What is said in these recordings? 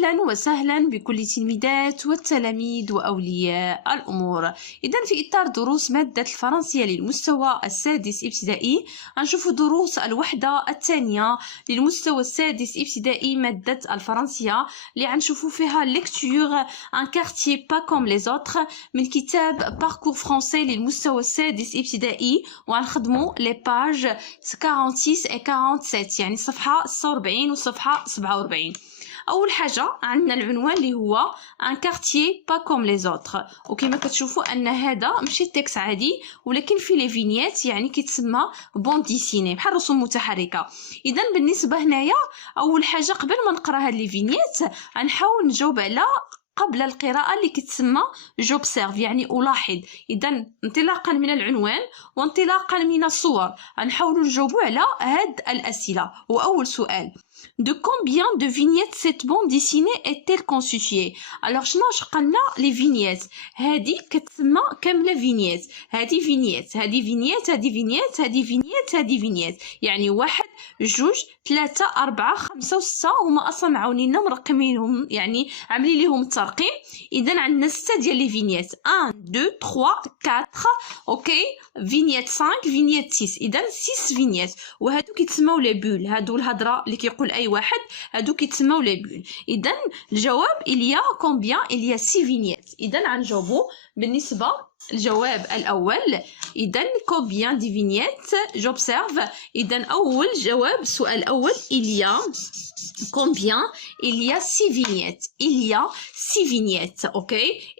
أهلا وسهلا بكل تلميذات والتلاميذ وأولياء الأمور. إذا في إطار دروس مادة الفرنسية للمستوى السادس ابتدائي غنشوف دروس الوحدة الثانية للمستوى السادس ابتدائي مادة الفرنسية اللي غنشوفوا فيها ليكتور ان كارتيي با كوم لي زوتر من كتاب باركور فرونسي للمستوى السادس ابتدائي، وغنخدموا لي باج 46 و 47 يعني الصفحة 46 والصفحة 47. اول حاجه عندنا العنوان اللي هو ان كارتيي با كوم لي زوتر، وكما كتشوفوا ان هذا ماشي تكست عادي ولكن فيه لي فينيات يعني كيتسمى بون ديسيني بحال رسوم متحركه. اذا بالنسبه هنايا اول حاجه قبل ما نقرا هاد لي فينيات غنحاول نجاوب على قبل القراءة اللي كتسمى جوبسيرف يعني ألاحظ. إذا انطلاقا من العنوان وانطلاقا من الصور غنحاولوا نجاوبوا على هاد الأسئلة. وأول سؤال: De combien de vignettes cette bande dessinée est-elle constituée? Alors شنو قلنا لي فينيات هادي كتسمى كامله فينيات، هادي فينيات هادي فينيات هادي فينيات هادي فينيات هادي فينيات يعني 1 2 3 4 5 و6 هما اصلا معاونينا مرقمينهم يعني عاملين ليهم الترقيم. اذا عندنا 6 ديال لي فينيات 1 2 3 4 اوكي فينيات 5 فينيات 6. اذا 6 فينيات وهادو كيتسموا لي بول، هادو الهضره اللي كيقول اي واحد هادو كيتسموا لي بول. اذا الجواب اليا كومبيان اليا 6 فينيات. اذا غنجاوبوا بالنسبه الجواب الاول. اذا كومبيان دي فينيات جوبسيرف. اذا اول جواب السؤال الاول اليا combien il y a 6 vignettes. Il y a 6 vignettes, ok.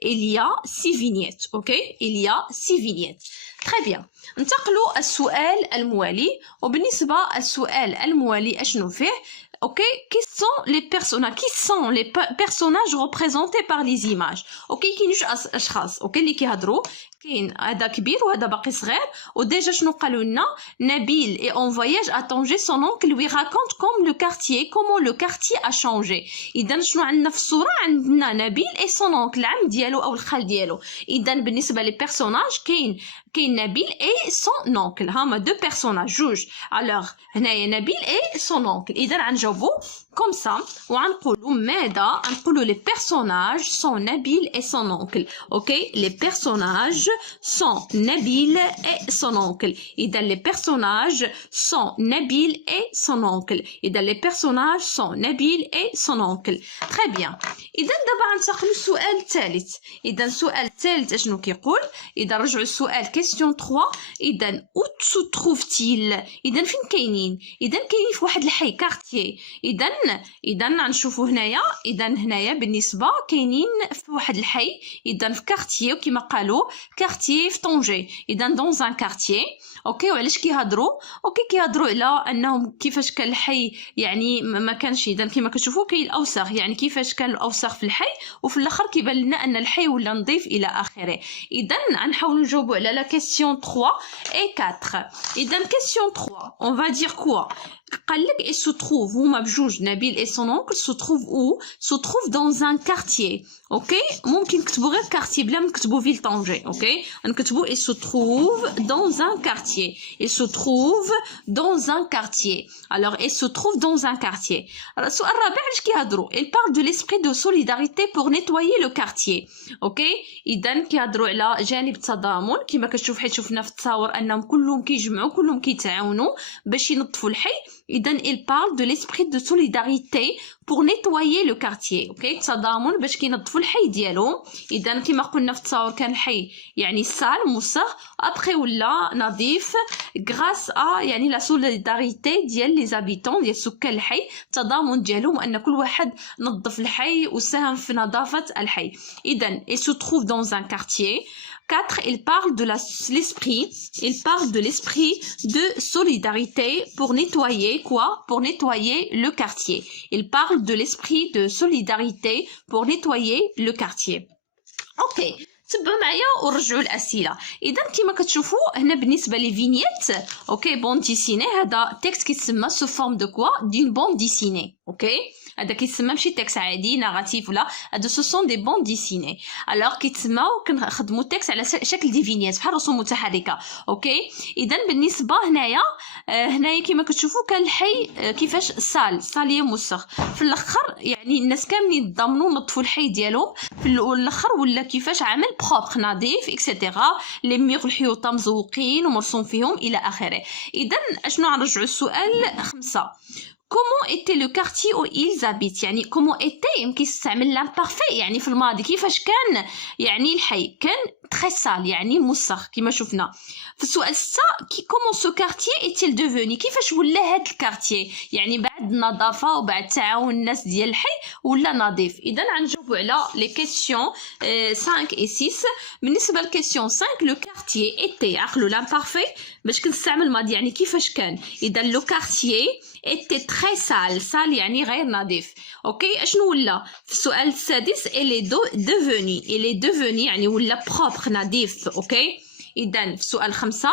Il y a 6 vignettes, ok. Il y a 6 vignettes. Très bien. ننتقلوا السؤال الموالي. وبالنسبة السؤال الموالي أشنو فيه؟ ok. Qui sont les personnages représentés par les images? ok. كاين جوج أشخاص ok اللي كيهضروا، كاين هذا كبير وهذا باقي صغير. وديجا شنو قالوا لنا؟ نبيل et en voyage à Tanger son oncle lui raconte comment le quartier a changé. اذا شنو عندنا في الصوره؟ عندنا نبيل et son oncle العم ديالو او الخال ديالو. اذا بالنسبه لي بيرسوناج كاين نبيل et son oncle هما دو بيرسوناج جوج. الوغ هنايا نبيل et son oncle. اذا غنجاوبوا comme ça وغنقولوا ماذا؟ غنقولوا les personnages sont Nabil et son oncle. ok. les personnages sont Nabil et son oncle. إذا les personnages sont Nabil et son oncle. إذا les personnages sont Nabil et son oncle. très bien. إذا دابا غنتقلوا للسؤال الثالث. إذا السؤال الثالث أشنو كيقول؟ إذا رجعوا السؤال question 3. إذا où se trouve-t-il؟ إذا فين كاينين؟ إذا كاينين في واحد الحي كارتيي. إذا غنشوفوا هنايا. إذا هنايا بالنسبة كاينين في واحد الحي. إذا في كارتيي وكما قالوا كارتيي في طونجي. إذا دون ان كارتيي اوكي. وعلاش كيهضروا؟ اوكي كيهضروا على انهم كيفاش كان الحي يعني ما كانش. اذا كما كتشوفوا كاين الاوساخ يعني كيفاش كان الاوساخ في الحي، وفي الاخر كيبان لنا ان الحي ولا نظيف الى اخره. اذا غنحاولوا نجاوبوا على لا كيسيون 3 et 4. اذا كيسيون 3 on va dire quoi؟ قال لك il se trouve هما بجوج نبيل et son oncle se trouve où؟ se trouve dans un quartier. اوكي ممكن نكتبوا غير كارتيي بلا ما نكتبوا فيل طنجة. اوكي نكتبوا il se trouve dans un quartier. il se trouve dans un quartier. alors il se trouve dans un quartier. السؤال الرابع علاش كيهضروا؟ il parle de l'esprit de solidarité pour nettoyer le quartier. اوكي اذا كيهضروا على جانب التضامن كما كتشوف حيت شفنا في التصاور انهم كلهم كيجمعوا كلهم كيتعاونوا باش ينظفوا الحي. إذن il parle de l'esprit de solidarité pour nettoyer le quartier. اوكي التضامن باش كينظفوا الحي ديالهم. اذا كما قلنا في التصاور كان الحي يعني سال موسخ ابخي ولا نظيف غراس يعني لا سوليداريتي ديال لي زابيتون ديال سكان الحي، التضامن ديالهم ان كل واحد نظف الحي وساهم في نظافه الحي. اذا il se trouve dans un quartier. 4. il parle de l'esprit de solidarité pour nettoyer quoi? Pour nettoyer le quartier. il parle de l'esprit de solidarité pour nettoyer le quartier. ok. تبعوا معايا ورجعوا الاسئله. اذا كما كتشوفوا هنا بالنسبه لي فينيت اوكي بون ديسيني، هذا تكست كيتسمى سو فورم دو كوا دون بون ديسيني اوكي. هذا كيتسمى ماشي تكست عادي ناراتيف ولا هادو سو سون دي بون ديسيني. الوغ كيتسماو كنخدموا التكست على شكل دي فينيت بحال رسوم متحركه اوكي. اذا بالنسبه هنايا كما كتشوفوا كان الحي كيفاش سال هي مسخ في الاخر، يعني الناس كاملين ضمنوا نظفوا الحي ديالهم في الاخر ولا كيفاش عامل بروبر نظيف اكسيتيرا، لي ميغ الحيوطه مزوقين ومرسوم فيهم الى اخره. اذا اشنو غنرجعوا السؤال 5. Comment était le quartier où ils habitent؟ يعني comment était يمكن يستعمل l'imparfait يعني في الماضي، كيفاش كان يعني الحي كان très sale يعني مسخ كما شفنا. في السؤال 6 comment ce quartier est-il devenu؟ كيفاش ولا هاد الكارتيي يعني بعد النظافه وبعد تعاون الناس ديال الحي ولا نظيف. اذا غنجاوبوا على لي كيسيون 5 و 6. بالنسبه لكيسيون 5 لو كارتيي était عقلوا l'imparfait باش كنستعمل الماضي يعني كيفاش كان. اذا لو كارتيي était très sale يعني غير نظيف اوكي. اشنو ولا في السؤال السادس il est devenu يعني ولا propre نظيف اوكي. اذا في السؤال 5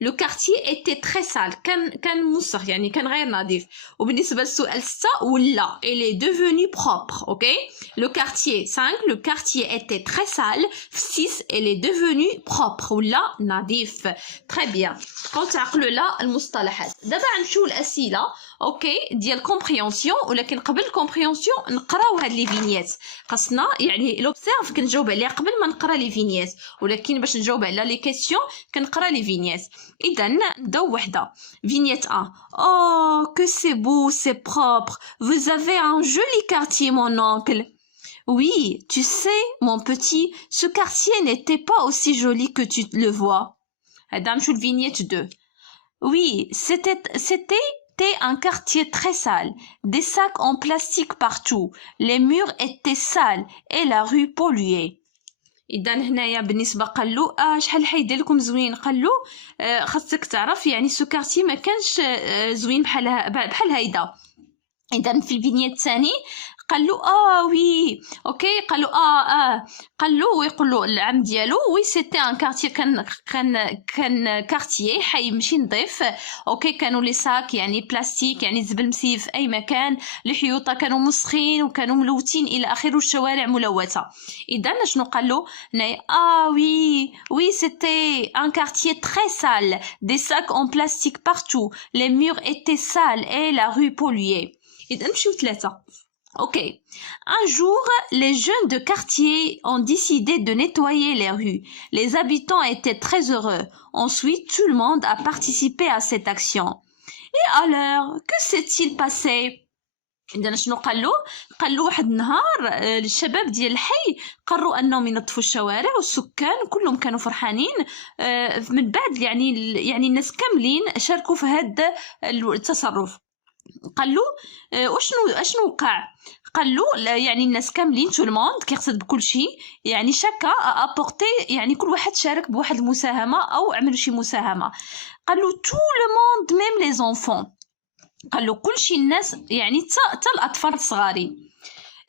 لو كارتيي était très sale كان مسخ يعني كان غير نظيف. وبالنسبه للسؤال 6 ولا il est devenu propre اوكي. لو كارتيي 5 لو كارتيي était très sale. في 6 il est devenu propre ولا نظيف. تري بيان بقاو تعقلوا على المصطلحات. دابا غنمشيو الاسئله اوكي ديال كومبريونسيون، ولكن قبل الكومبريونسيون نقراو هاد لي فينيات. خاصنا يعني لوبسيرف كنجاوب عليها قبل ما نقرا لي فينيات، ولكن باش نجاوب على لي كيسيون كنقرا لي فينيات. اذا نبداو وحده. فينيات 1 Oh que c'est beau, c'est propre. Vous avez un joli quartier mon oncle. Oui, tu sais mon petit, ce quartier n'était pas aussi joli que tu le vois. هذا نمشيو لفينيات 2. Oui, c'était un quartier très sale, des sacs en plastique partout, les murs étaient sales et la rue polluée. اذا هنايا بالنسبه قالو شحال الحي ديالكم زوين، قالو خاصك تعرف يعني سو كارتي ما كانش زوين بحال هيدا. اذا في الفينيت الثاني قالو وي اوكي، قالو قالو ويقولوا العام ديالو وي سيتي ان كارتي كان كارتيي حي ماشي نظيف اوكي. كانوا لي ساك يعني بلاستيك يعني زبل مسيف في اي مكان، الحيوطه كانوا مسخين وكانوا ملوتين الى اخره والشوارع ملوثه. اذا شنو قالو هنايا وي سيتي ان كارتيي تري سال دي ساك اون بلاستيك بارتو لي ميغ ايتي سال اي لا رو بولويي. اذا نمشيو 3. Ok. Un jour, les jeunes de quartier ont décidé de nettoyer les rues. Les habitants étaient très heureux. Ensuite, tout le monde a participé à cette action. Et alors, que s'est-il passé؟ عندنا شنو قالوا واحد النهار الشباب ديال الحي قرروا انهم ينظفوا الشوارع والسكان كلهم كانوا فرحانين. من بعد يعني الناس كاملين شاركوا في هذا التصرف. قالوا اشنو وقع؟ قالوا يعني الناس كاملين تو الموند كيقصد بكل شيء يعني شاكا ابورتي يعني كل واحد شارك بواحد المساهمه او عملوا شي مساهمه. قالوا تو لو موند ميم لي زونفون، قالوا كل شيء الناس يعني حتى الاطفال الصغارين.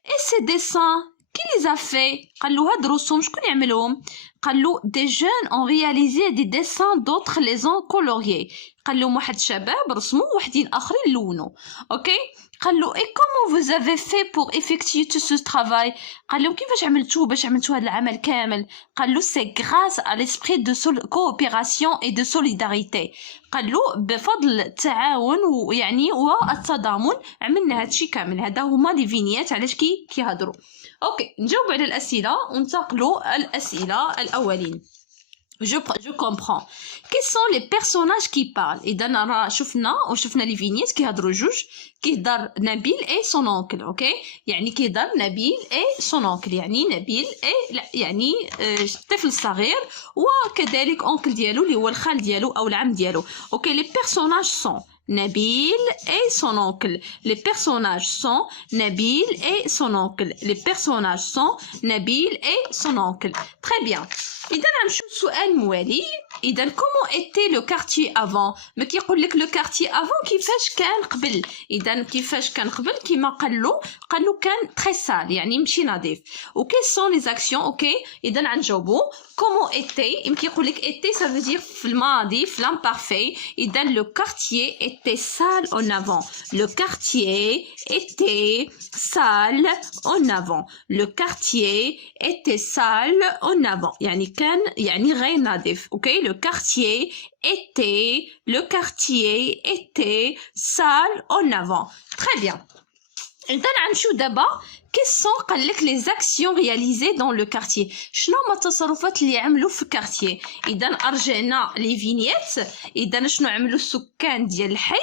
اي سي ديسان كي لي زافي؟ قالوا هاد الرسوم شكون يعملهم؟ قالوا دي جون اون رياليزي دي ديسان دوطخ لي زون كولوريي. قالوا واحد الشباب رسموا وحدين اخرين لونوا اوكي. قالوا اي كومون vous avez fait pour effectuer tout ce travail؟ قالوا كيفاش عملتوا باش عملتوا هذا العمل كامل؟ قالوا سي غراس à l'esprit de coopération et de solidarité. قالوا بفضل التعاون ويعني والتضامن عملنا هادشي كامل. هذا هما لي فينيات علاش كيهضروا اوكي. نجاوب على الاسئله وننتقلوا الاسئله الاولين. Je comprends. Quels sont les personnages qui parlent؟ إذا راه شفنا لي فينيت كيهضروا جوج، كيهضر نبيل اي سون اونكل اوكي. يعني كيهضر نبيل اي سون اونكل يعني نبيل اي يعني الطفل الصغير وكذلك اونكل ديالو اللي هو الخال ديالو او العم ديالو اوكي. لي بيرسوناج سون Nabil et son oncle. Les personnages sont Nabil et son oncle. Les personnages sont Nabil et son oncle. Très bien. إذا غنمشيو للسؤال الموالي. إذا كومون إيتي لو كارتيي أفون؟ ما كيقول لك لو كارتيي أفون كيفاش كان قبل. إذا كيفاش كان قبل كيما قالو كان تري سال يعني ماشي نظيف. وكي سون لي زاكسيون اوكي. إذا غنجاوبو كومون إيتي. يمكن يقول لك إيتي سا فو دير في الماضي في لامبارفي. إذا لو كارتيي إيتي سال أون أفون. لو كارتيي إيتي سال أون أفون. لو كارتيي إيتي سال أون أفون يعني كان يعني غير نظيف. اوكي le quartier était sale en avant. Très bien. إذا غنمشيو دابا كيسون قال لك لي زاكسيون رياليزي دون لو كارتيي. شنو هما التصرفات اللي عملوا في الكارتيي؟ اذا ارجعنا لي فينيت. اذا شنو عملوا السكان ديال الحي؟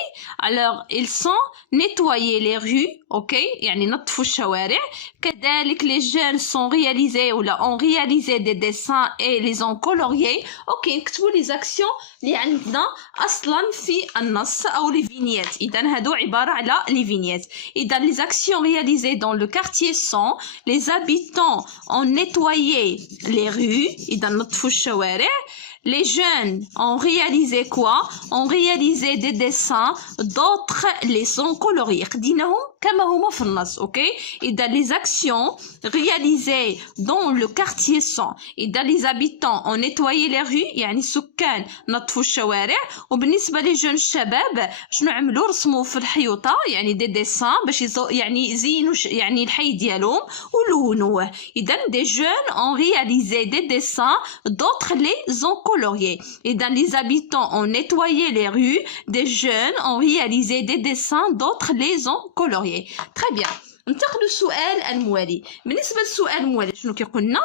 الوغ ils sont nettoyer les rues اوكي يعني نظفوا الشوارع. كذلك لي جون سون رياليزي ولا اون رياليزي دي ديسان اي لي زون كولوريي. اوكي نكتبوا لي زاكسيون اللي عندنا اصلا في النص او لي فينيت. اذا هادو عباره على لي فينيت. اذا لي زاكسيون رياليزي دون لو كارتيي sont les habitants ont nettoyé les rues. إذا نظفوا الشوارع. Les jeunes ont réalisé quoi? Ont réalisé des dessins, d'autres les ont coloriés. خديناهم كما هما في النص اوكي. إذا les actions réalisées dans le quartier sont. إذا les habitants ont nettoyé les rues يعني السكان نظفوا الشوارع. وبالنسبة لي جون الشباب شنو عملوا؟ رسموا في الحيوطة يعني دي ديسان باش يعني يزينوا يعني الحي ديالهم ولونوه. إذا des jeunes ont réalisé des dessins, d'autres les ont coloriés. إذا les habitants ont nettoyé les rues, des jeunes ont réalisé des dessins, d'autres les ont coloriés. Très bien. ننتقلوا للسؤال الموالي. بالنسبة للسؤال الموالي شنو كيقولنا؟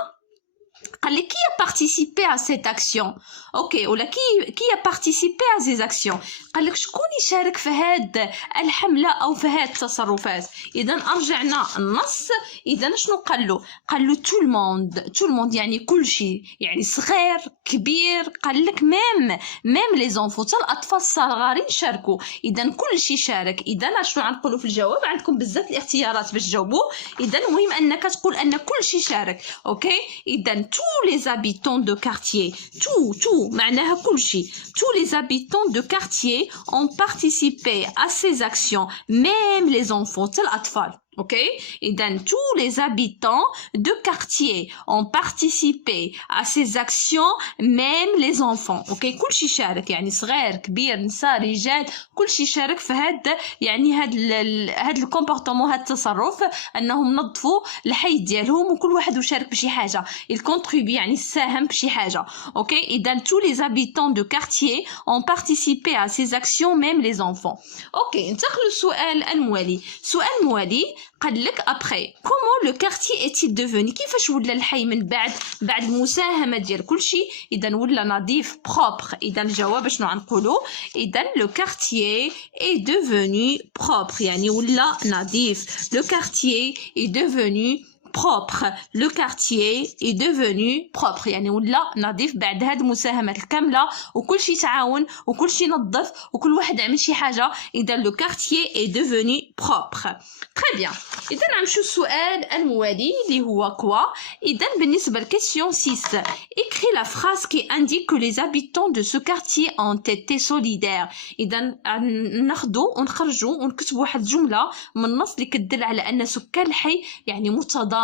قال لك qui a participé à cette action. اوكي ولا qui a participé à ces actions. قال لك شكون يشارك في هاد الحمله او في هاد التصرفات. اذا ارجعنا النص. اذا شنو قال له تو الموند يعني كل شيء يعني صغير كبير. قال لك ميم لي زونفو حتى الاطفال الصغارين شاركوا. اذا كل شيء شارك. اذا شنو غنقولوا في الجواب؟ عندكم بزاف الاختيارات باش تجاوبوا. اذا المهم انك تقول ان كل شيء شارك. اوكي اذا tous les habitants de quartier tout معناها كل شيء. tous les habitants de quartier ont participé à ces actions même les enfants حتى الأطفال. Ok, et dans tous les habitants de quartier ont participé à ces actions, même les enfants. Ok, كل شيء شارك يعني صغير كبير نساء رجال كل شيء شارك في يعني هاد الكومبورتمون هاد التصرف انهم نظفوا الحي ديالهم وكل واحد يشارك بشي حاجه. il contribue يعني ساهم بشي حاجه. Ok, et dans tous les habitants de quartier ont participé à ces actions, même les enfants. Ok, ننتقلوا للسؤال الموالي. السؤال الموالي قال لك ابخي كومون لو كارتي ايتيل دوفوني. كيفاش ولا الحي من بعد المساهمه ديال كلشي؟ اذا ولا نظيف بروبر. اذا الجواب شنو غنقولوا؟ اذا لو كارتيي اي دوفوني بروبر يعني ولا نظيف. لو كارتيي اي دوفوني propre. Le quartier est devenu propre يعني ولا نظيف بعد هاد المساهمات الكامله وكل شيء تعاون وكل شيء نظف وكل واحد عمل شي حاجه. اذا لو quartier est devenu propre. très bien. اذا نمشيو السؤال الموالي اللي هو كوا. اذا بالنسبه لكيسيون 6 écris la phrase qui indique que les habitants de ce quartier ont été solidaires. اذا ناخذوا ونخرجوا ونكتبوا واحد الجمله من النص اللي كتدل على ان سكان الحي يعني متضامنين.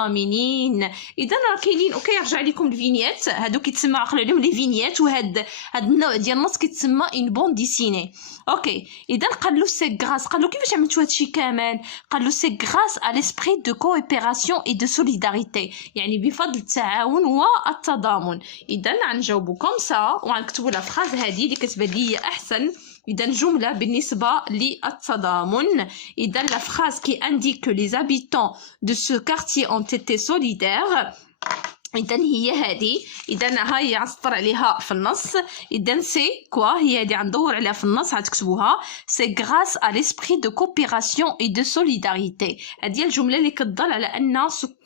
اذا راه كاينين اوكي يرجع لكم الفينيات هادو كيتسمى عقلوا عليهم لي فينيات وهاد النوع ديال النص كيتسمى اون بون ديسيني. اوكي اذا قال له سي غراس. قال له كيفاش عملتوا هادشي كامل؟ قال له سي غراس ا ليسبري دو كووبيراسيون اي دو سوليداريتي يعني بفضل التعاون والتضامن. اذا غنجاوبوا كوم سا وغنكتبوا لا فراز هذه اللي كتبان لي احسن. إذا جملة بالنسبة للتضامن. إذا la phrase qui indique que les habitants de ce quartier ont été solidaires. إذا هي هذه. إذا هاي غنسطر عليها في النص. إذا سي كوا هي هذه غندور عليها في النص غتكتبوها. سي غراس à l'esprit de coopération et de solidarité. هذه الجملة اللي كتدل على أن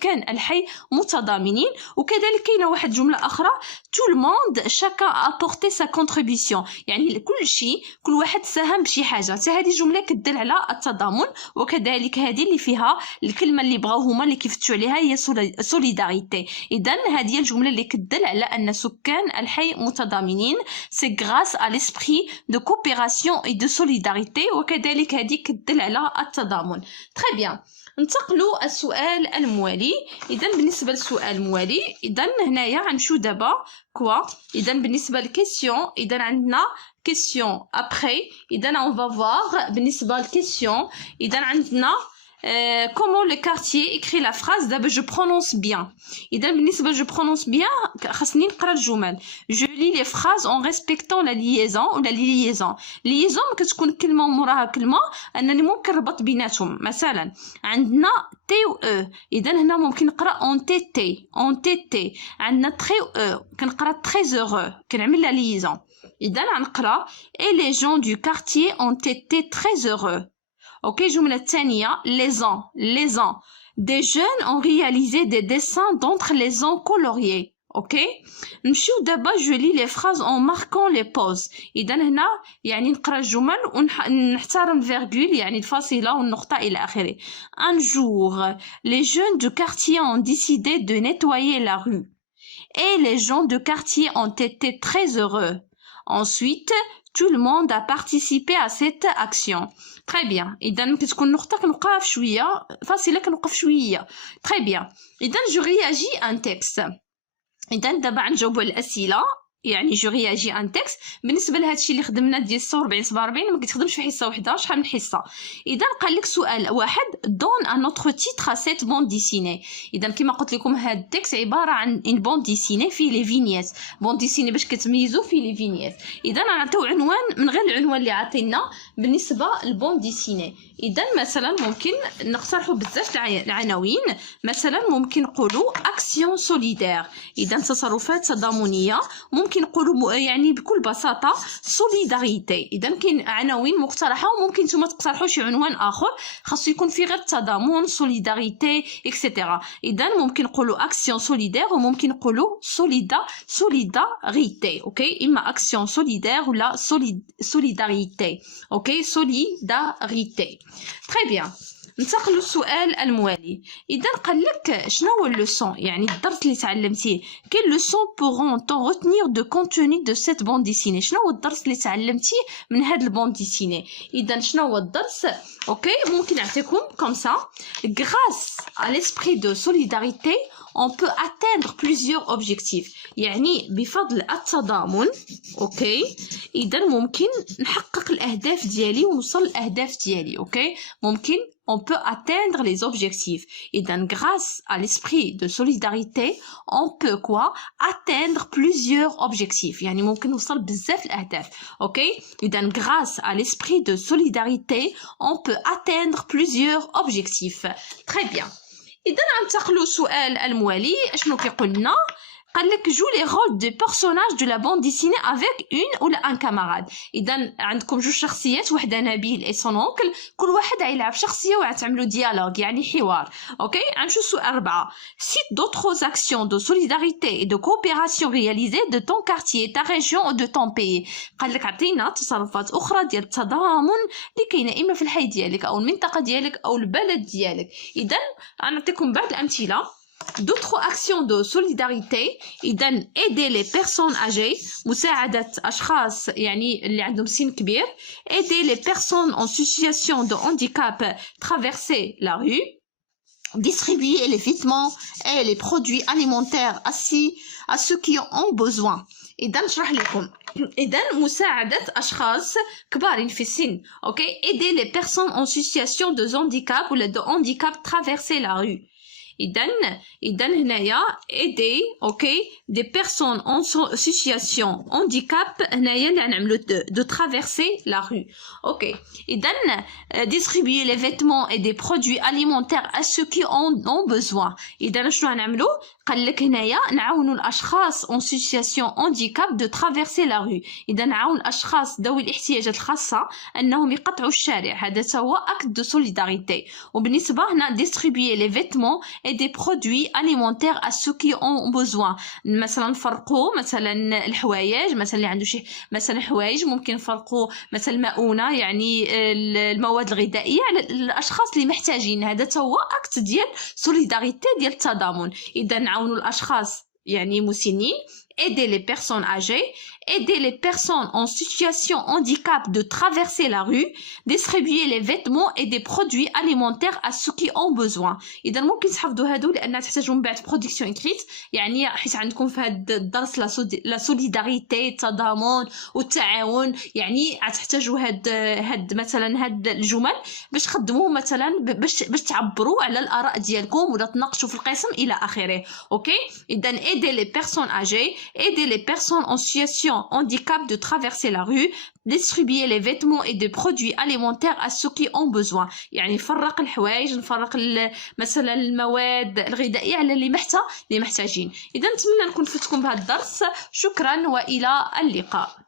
سكان الحي متضامنين. وكذلك كاينه واحد جمله اخرى tout le monde chacun a apporté sa contribution، يعني كل واحد ساهم بشي حاجه. حتى هذه جمله كتدل على التضامن. وكذلك هذه اللي فيها الكلمه اللي بغاو هما اللي كيفتشوا عليها هي solidarité. اذا هذه الجمله اللي كتدل على ان سكان الحي متضامنين. c'est grâce à l'esprit de coopération et de solidarité. وكذلك هذه كتدل على التضامن. très bien. ننتقلوا السؤال الموالي. اذا بالنسبه للسؤال الموالي اذا هنايا غنمشيو دابا كوا. اذا بالنسبه للكيسيون اذا عندنا كيسيون ابري. اذا on va voir بالنسبه للكيسيون اذا عندنا comment le quartier écrit la phrase d'abord je prononce bien. إذا بالنسبة je prononce bien خاصني نقرا الجمل. je lis les phrases en respectant la liaison ou la liaison. liaison كتكون كلمة موراها كلمة أنني ممكن نربط بيناتهم. مثلا عندنا تي و او. إذا هنا ممكن نقرا on تي on تي. عندنا تري و او كنقرا très heureux كنعمل la liaison. إذا غنقرا et les gens du quartier ont été très heureux. Ok, جملة الثانية les ans. Des jeunes ont réalisé des dessins d'entre les ans coloriés. Ok, نمشيو دابا je lis les phrases en marquant les pauses. إذا هنا يعني نقرا الجمل ونحترم الفيرغول يعني الفاصلة والنقطة إلى آخره. Un jour, les jeunes du quartier ont décidé de nettoyer la rue. Et les gens du quartier ont été très heureux. Ensuite, tout le monde a participé à cette action. Très bien. إذا كتكون نقطة كنوقف شوية، فاصلة كنوقف شوية. Très bien. إذا je réagis un texte. إذا دابا غنجاوبوا على الأسئلة. يعني جو رياجي ان تكست. بالنسبه لهذا الشيء اللي خدمنا ديال 46 47 ما كيتخدمش في حصه واحده. شحال من حصه؟ اذا قال لك سؤال واحد دون ان اوتر تيتر ا سيت بون ديسيني. اذا كما قلت لكم هذا التكست عباره عن ان بون ديسيني فيه لي فينيات. بون ديسيني باش كتميزوا فيه لي فينيات. اذا نعطيو عنوان من غير العنوان اللي عطينا بالنسبه للبون ديسيني. اذا مثلا ممكن نقترحوا بزاف العناوين. مثلا ممكن نقولوا اكسيون سوليدير. اذا تصرفات تضامنيه. ممكن نقولوا يعني بكل بساطه سوليداريتي. اذا كاين عناوين مقترحه وممكن نتوما تقترحوا شي عنوان اخر خاصو يكون فيه غير التضامن سوليداريتي اكسيتيرا. اذا ممكن نقولوا اكسيون سوليدير وممكن نقولوا سوليداريتي. اوكي، اما اكسيون سوليدير ولا سوليداريتي. اوكي، سوليداريتي. تري بيان. ننتقلوا للسؤال الموالي. اذا قال لك شنو هو اللوسون يعني الدرس اللي تعلمتيه. كاين لوسون بورون طون retenir de contenu de cette bande dessinée. شنو هو الدرس اللي تعلمتيه من هذا البون ديسيني. اذا شنو هو الدرس؟ اوكي، ممكن نعطيكم كوم سا. grâce à l'esprit de solidarité on peut atteindre plusieurs objectifs. يعني بفضل التضامن اوكي اذا ممكن نحقق الاهداف ديالي ونوصل للاهداف ديالي. اوكي، ممكن on peut atteindre les objectifs. Et donc, grâce à l'esprit de solidarité, on peut quoi? Atteindre plusieurs objectifs. يعني ممكن نوصل بزاف الأهداف. Ok? Et donc, grâce à l'esprit de solidarité, on peut atteindre plusieurs objectifs. Très bien. إذا غننتقلوا للسؤال الموالي. شنو كيقول لنا؟ قال لك جو لي رول دو بيرسوناج دو لا بون ديسيني افيك اون ولا ان كاماراد. اذا عندكم جوج شخصيات، وحده نبيل اي سون اونكل، كل واحد غيلعب شخصيه وغتعملوا ديالوج يعني حوار. اوكي، غنمشيو السؤال 4. سيت دوطخ اكسيون دو سوليداريتي اي دو كوبيراسيون رياليزي دو طون كارتيي تا ريجيون او دو طون بيي. قال لك عطينا تصرفات اخرى ديال التضامن اللي كاينه اما في الحي ديالك او المنطقه ديالك او البلد ديالك. اذا غنعطيكم بعض الامثله. D'autres actions de solidarité إذا aider les personnes âgées مساعدة أشخاص يعني اللي عندهم سن كبير. aider les personnes en situation de handicap traverser la rue. distribuer les vêtements et les produits alimentaires à ceux qui en ont besoin. إذا نشرح لكم. إذا مساعدة أشخاص كبارين في السن. أوكي، aider les personnes en situation de handicap ولا de handicap traverser la rue. إذا هنايا aider اوكي دي بيرسون اون سيتياسيون هانديكاب. هنايا اللي غنعملو دو ترافيرسي لا رue. اوكي، إذا distribuer les vêtements et des produits alimentaires à ceux qui en ont besoin. إذا شنو غنعملو؟ قال لك هنايا نعاونوا الاشخاص اون سيتياسيون هانديكاب دو ترافيرسي لا رue. اذا نعاون الاشخاص ذوي الاحتياجات الخاصه انهم يقطعوا الشارع. هذا هو اكت دو سوليداريتي. وبالنسبه هنا distribuer les vêtements et des produits alimentaires à ceux qui ont besoin. مثلا نفرقوا مثلا الحوايج، مثلا اللي عنده شي مثلا حوايج ممكن نفرقوا مثلا المؤونة يعني المواد الغذائية على الأشخاص اللي محتاجين. هذا هو أكت ديال سوليداريتي ديال التضامن. إذا نعاونوا الأشخاص يعني مسنين، aider les personnes âgées, aider les personnes en situation handicap de traverser la rue, distribuer les vêtements et des produits alimentaires à ceux qui ont besoin. إذا ممكن تحفظوا هادو لأنها تحتاجوا من بعد برودكسيون إكريت، يعني حيت عندكم في هاد الدرس لا سوليداريتي التضامن والتعاون، يعني تحتاجوا هاد مثلا هاد الجمل باش تخدموا مثلا باش تعبروا على الآراء ديالكم ولا تناقشوا في القسم إلى آخره. أوكي، إذا aider les personnes âgées, aider les personnes en situation handicap de traverser la rue, distribuer les vêtements et des produits alimentaires à ceux qui ont besoin. يعني نفرق الحوايج، نفرق مثلا المواد الغذائية على اللي محتاجين. إذا نتمنى نكون فدتكم بهذا الدرس. شكرا وإلى اللقاء.